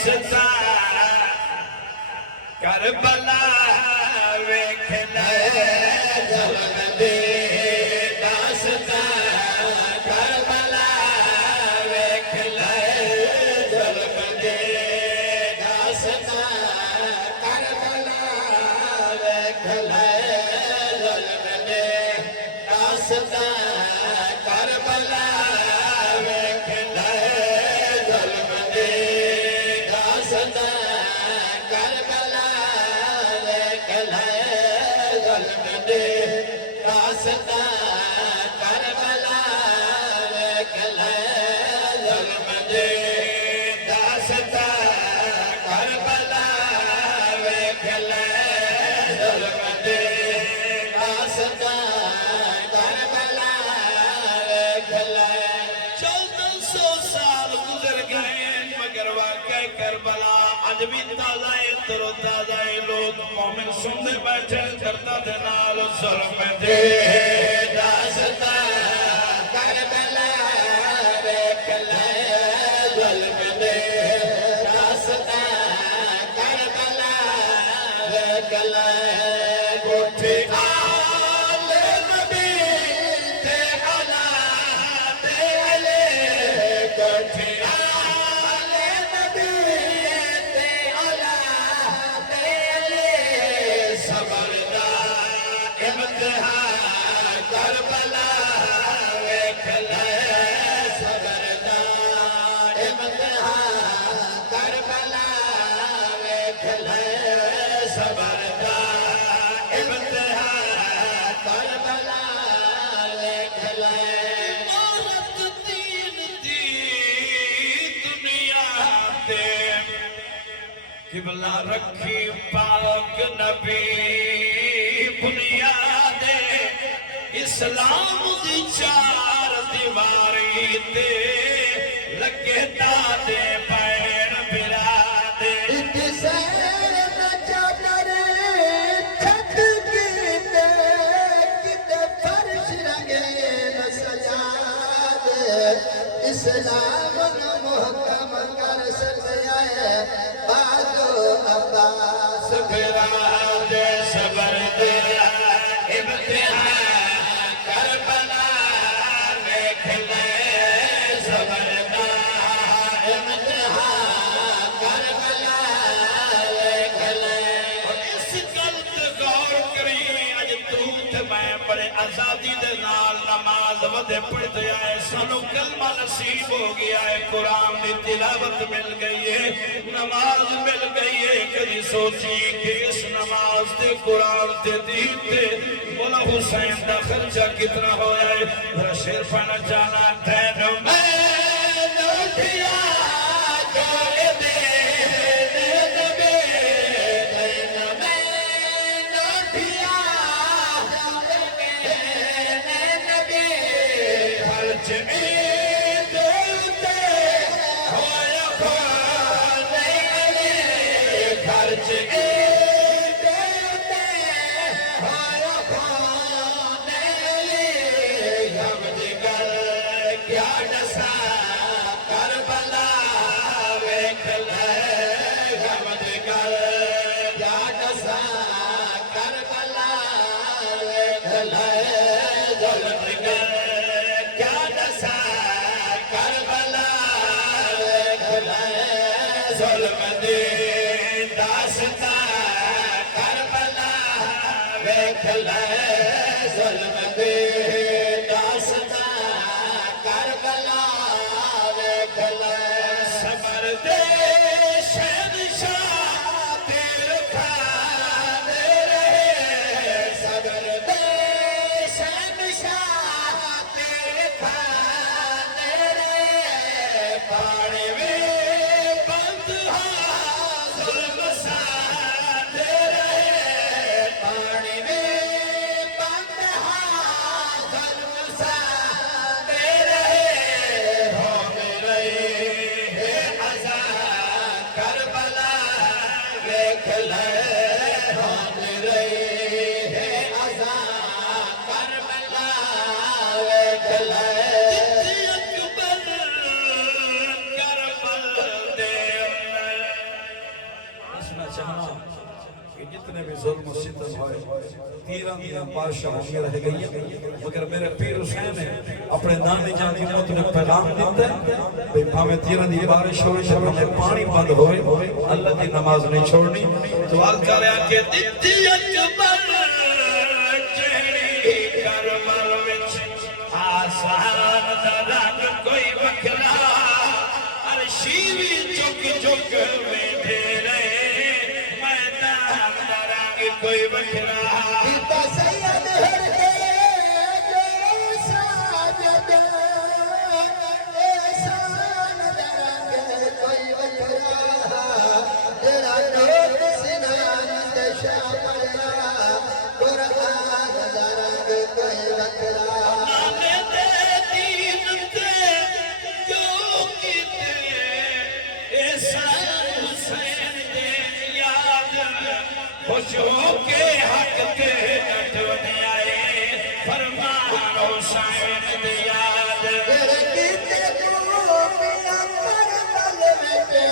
दासता करबला वेख ले ज़ुल्म दे दासता करबला वेख ले ज़ुल्म दे दासता करबला वेख ले ज़ुल्म दे दासता करबला वेख ले ज़ुल्म दे दासता करबला वेख ले ज़ुल्म दे दासता करबला वेख ले ज़ुल्म दे दासता करबला वेख ले ज़ुल्म दे दासता करबला वेख ले 1400 साल गुजर गए मगर वाक़ई करबला अज भी ताज़ा है तरोताज़ा है लोग मोमिन सुनते बैठे करता दे नाल ज़ुल्म दे दासता करबला वेख ले ज़ुल्म दे दासता करबला वेख ले कोठी आले नबी ते अला ते अले कोठी आले नबी ते अला ते अले सबरदा इम्तिहान करबला वेख ले सबरदा इम्तिहान करबला वेख ले सबरदा इम्तिहान करबला वेख ले औरत दीन दी दुनिया ते किबला रखी पाक नबी बुनियाद इस्लाम दी 4 दीवारी ते लगे दादे पैण बिरादे इस्लाम मुहकम कर सकिया बाजो अब्बास बिरादे सबर दे इम्तिहान करबला वेख ले सबरदा इम्तिहान करबला वेख ले इस गल ते गौर करी अज तू ते मैं बड़े आजादी दे नाल नमाज वधे पढ़ते आए सानू कलमा नसीब हो गया है कुरान की तिलावत मिल गई है नमाज मिल गई है कभी सोची कि इस नमाज ते कुरान ते दीन ते बोला हुसैन का खर्चा कितना होया है जरा शेर पढ़ना चाहना तेनू मैं लौटिया जोड़ दे नबी तेनू मैं लौटिया जोड़ दे नबी खर्च में देते होया खाने अली खर्च में देते होया खाने अली हम जिगर क्या दसा करबला वेख ले हम जिगर क्या दसा करबला वेख ले ज़ुल्म कर क्या दसा करबला वेख ले ज़ुल्म दे दासता करबला वेख ले ज़ुल्म दे दासता करबला वेख ले सबर दे शहंशाह तेरे खाने रहे सबर दे शहंशाह तेरे खाने रहे पानी में बंद ज़ुल्म साधे रहे पानी में बंद ज़ुल्म साधे रहे हो मेरे है अज़ान करबला वेख ले हो मेरे है अज़ान करबला वेख ले अकबर करबल दे जितने भी जुल्म सितम होए तीरां दियां बारिशां होंदियां रह गई मगर मेरे पीर हुसैन ने अपने नानी जान की मौत ने पैगाम दिता भाई भावे तीरां दी बारिश होए भावे पानी बंद होए अल्लाह की नमाज नहीं छोड़नी। तो अर्ज करया के दित्ती अकबर जेड़ी करमल विच आसान दा रंग कोई वखरा अर्शी भी चुक चुक बैठे रहे मैदान दा रंग कोई वखरा गीता सैयद हर के जो साजद एहसान दरंग कोई वखरा तेरा नोट सिनान ते शामला कुरान दरंग कोई वखरा नामे दे दीन ते जो कीते एहसान हुसैन दे याद खुश होके हक के नटने आए फरमान हुसैन दे याद तेरे कीते तू पिया करबल में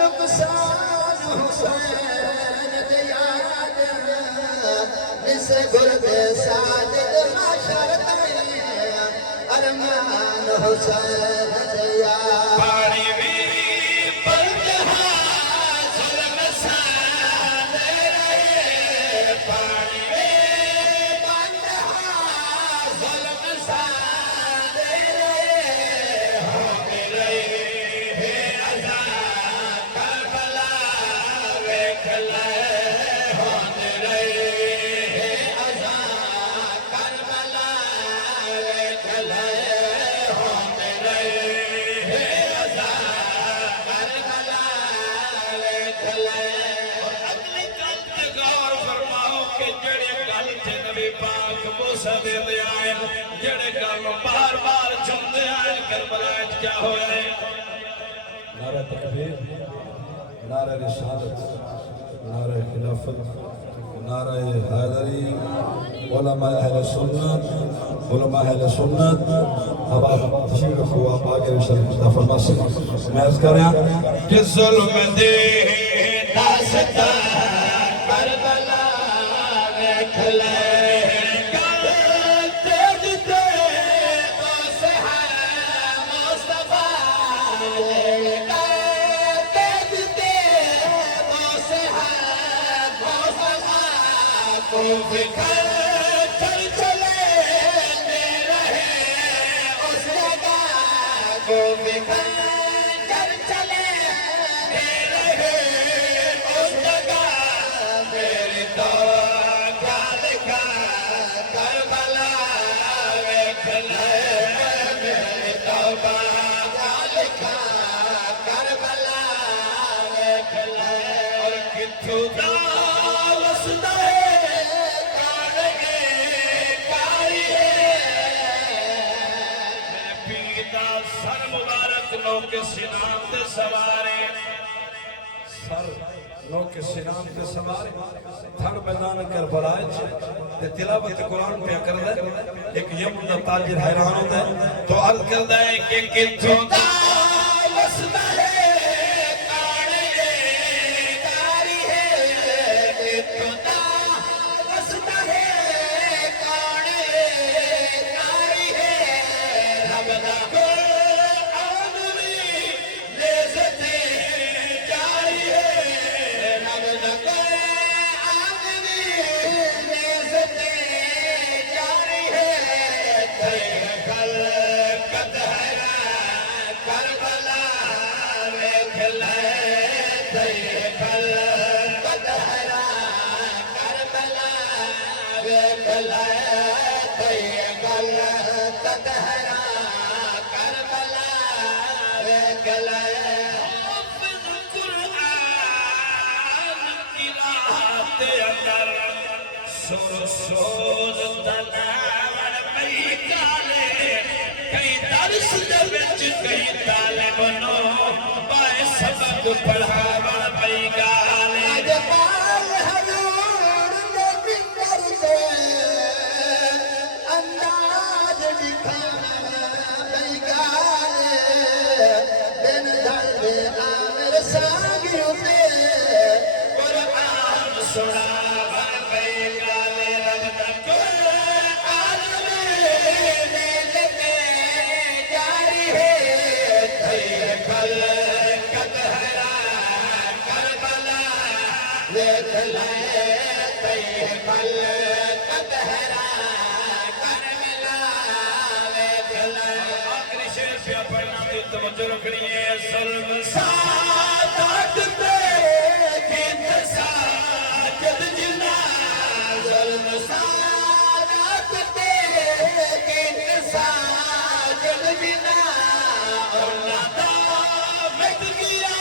नुकसान हुसैन दे याद इस गुरदे साजिद माशर ताई अरमान हुसैन दे याद पानी भी बंदहा जुल्म सादे रहे पानी भी बंदहा जुल्म सादे रहे होते रहे अज़ा करबला वेख ले होते रहे अज़ा करबला वेख ले होते रहे अज़ा करबला वेख ले। और अगली गल ते गौर फरमाओ कि जेड़े गल थे नबी पाक मूसा दे आए जेड़े गल बार बार चुनते आए करबला च क्या होया है नारा तकबीर नारा रिसालत नारा खिलाफत नारा हैदरी उलमा अहले सुन्नत अब आप तशरीफ रखो आप आगे रिसालत फरमा से मैं अर्ज कर रहा कि जुल्म दे दास्ता करबला देख ले सर मुबारक लोग सिनाम ते सवारे सर लोग सिनाम ते सवारे थड़ मैदान करबला ते तिलावत कुरान पे करदा एक यमन दा ताजिर हैरान होंदा तो अर्ज करदा है कि किथों दा वसदा है काने कारी है किथों दा वसदा है काने कारी है रब दा सोज तलावर पई काले कई दर्श दे विच कई ताले बनो पाए सबक पढ़ावन पई गाले अजपाल हजूर दे बिंदर से अंदाज दिखाना पई गाले दिन दर दे आमिर सागियों से कुरान सुना बर पे गाले रब तक आलमे लेते जारी है कल कतहरा करबला देख ले कल कतहरा करबला देख ले आखिरी शेर पे पढ़ना भी तवज्जो रखनी है जुल्म सादत पे कित साजद जिना जुल्म सादत ते किन साजद बिना औलादा मिट गया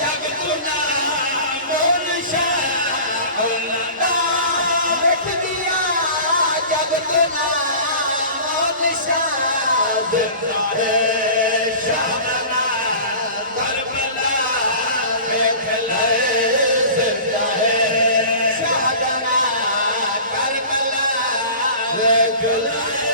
जग तुना मोल शाह औलादा मिट गया जगत ना मौत शाह जिंदा है शाहना करबला देख ले जिंदा है शाहदना करबला देख ले